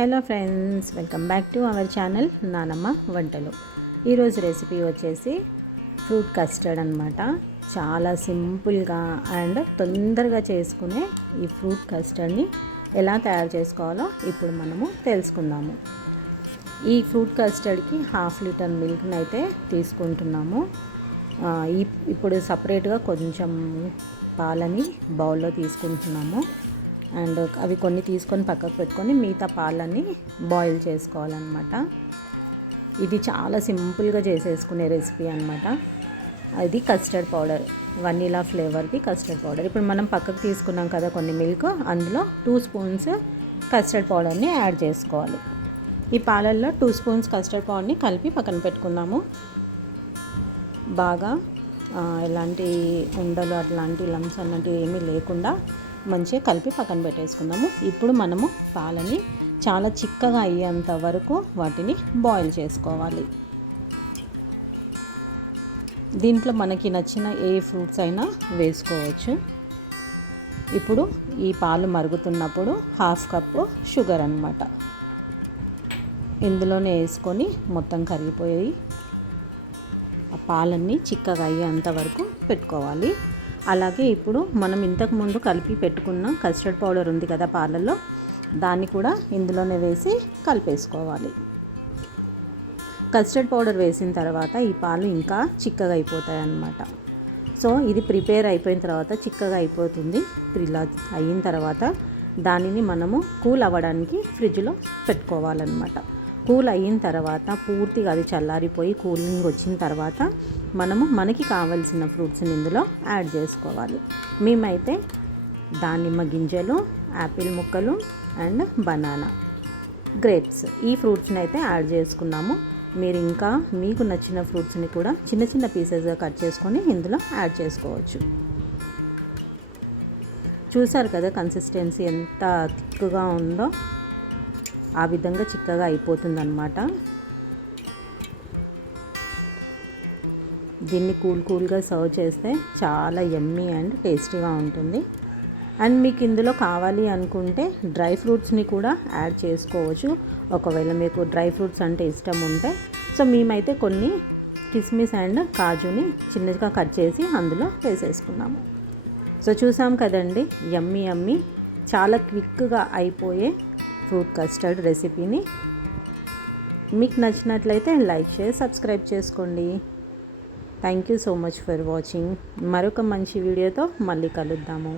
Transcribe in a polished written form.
Hello friends, welcome back to our channel నానమ్మ వంటలు. ఈరోజు రెసిపీ వచ్చేసి ఫ్రూట్ కస్టర్డ్ అనమాట. చాలా సింపుల్గా అండ్ తొందరగా చేసుకునే ఈ ఫ్రూట్ కస్టర్డ్ని ఎలా తయారు చేసుకోవాలో ఇప్పుడు మనము తెలుసుకుందాము. ఈ ఫ్రూట్ కస్టర్డ్కి 1/2 లీటర్ మిల్క్ని అయితే తీసుకుంటున్నాము. ఇప్పుడు సపరేట్గా కొంచెం పాలని బౌల్లో తీసుకుంటున్నాము. అండ్ అవి కొన్ని తీసుకొని పక్కకు పెట్టుకొని మిగతా పాలని బాయిల్ చేసుకోవాలన్నమాట. ఇది చాలా సింపుల్గా చేసేసుకునే రెసిపీ అనమాట. అది కస్టర్డ్ పౌడర్, వనీలా ఫ్లేవర్ది కస్టర్డ్ పౌడర్. ఇప్పుడు మనం పక్కకు తీసుకున్నాం కదా కొన్ని మిల్క్, అందులో 2 స్పూన్స్ కస్టర్డ్ పౌడర్ని యాడ్ చేసుకోవాలి. ఈ పాలల్లో 2 స్పూన్స్ కస్టర్డ్ పౌడర్ని కలిపి పక్కన పెట్టుకుందాము. బాగా ఎలాంటి ఉండలు అట్లాంటి లంప్స్ అన్నట్టు ఏమీ లేకుండా మంచిగా కలిపి పక్కన పెట్టేసుకుందాము. ఇప్పుడు మనము పాలని చాలా చిక్కగా అయ్యేంత వరకు వాటిని బాయిల్ చేసుకోవాలి. దీంట్లో మనకి నచ్చిన ఏ ఫ్రూట్స్ అయినా వేసుకోవచ్చు. ఇప్పుడు ఈ పాలు మరుగుతున్నప్పుడు 1/2 కప్పు షుగర్ అన్నమాట ఇందులోనే వేసుకొని మొత్తం కరిగిపోయి ఆ పాలన్నీ చిక్కగా అయ్యేంత వరకు పెట్టుకోవాలి. అలాగే ఇప్పుడు మనం ఇంతకుముందు కలిపి పెట్టుకున్న కస్టర్డ్ పౌడర్ ఉంది కదా పాలల్లో, దాన్ని కూడా ఇందులోనే వేసి కలిపేసుకోవాలి. కస్టర్డ్ పౌడర్ వేసిన తర్వాత ఈ పాలు ఇంకా చిక్కగా అయిపోతాయి అన్నమాట. సో ఇది ప్రిపేర్ అయిపోయిన తర్వాత చిక్కగా అయిపోతుంది. ఇలా అయిన తర్వాత దానిని మనము కూల్ అవ్వడానికి ఫ్రిడ్జ్లో పెట్టుకోవాలన్నమాట. కూల్ అయిన తర్వాత పూర్తిగా అది చల్లారిపోయి కూలింగ్ వచ్చిన తర్వాత మనకి కావాల్సిన ఫ్రూట్స్ని ఇందులో యాడ్ చేసుకోవాలి. మేమైతే దానిమ్మ గింజలు, యాపిల్ ముక్కలు అండ్ బనానా, గ్రేప్స్ ఈ ఫ్రూట్స్ని అయితే యాడ్ చేసుకున్నాము. మీరు ఇంకా మీకు నచ్చిన ఫ్రూట్స్ని కూడా చిన్న చిన్న పీసెస్గా కట్ చేసుకొని ఇందులో యాడ్ చేసుకోవచ్చు. చూసారు కదా కన్సిస్టెన్సీ ఎంత థిక్గా ఉందో, ఆ విధంగా చిక్కగా అయిపోతుందన్నమాట. దీన్ని కూల్గా సర్వ్ చేస్తే చాలా యమ్మీ అండ్ టేస్టీగా ఉంటుంది. అండ్ మీకు ఇందులో కావాలి అనుకుంటే డ్రై ఫ్రూట్స్ని కూడా యాడ్ చేసుకోవచ్చు, ఒకవేళ మీకు డ్రై ఫ్రూట్స్ అంటే ఇష్టం ఉంటే. సో మేమైతే కొన్ని కిస్మిస్ అండ్ కాజుని చిన్నగా కట్ చేసి అందులో వేసేసుకున్నాము. సో చూసాం కదండి, యమ్మీ చాలా క్విక్గా అయిపోయే ఫ్రూట్ కస్టర్డ్ రెసిపీని. మీకు నచ్చినట్లయితే లైక్, షేర్, సబ్స్క్రైబ్ చేసుకోండి. Thank you so much for watching. మరొక మంచి వీడియోతో మళ్ళీ కలుద్దాము.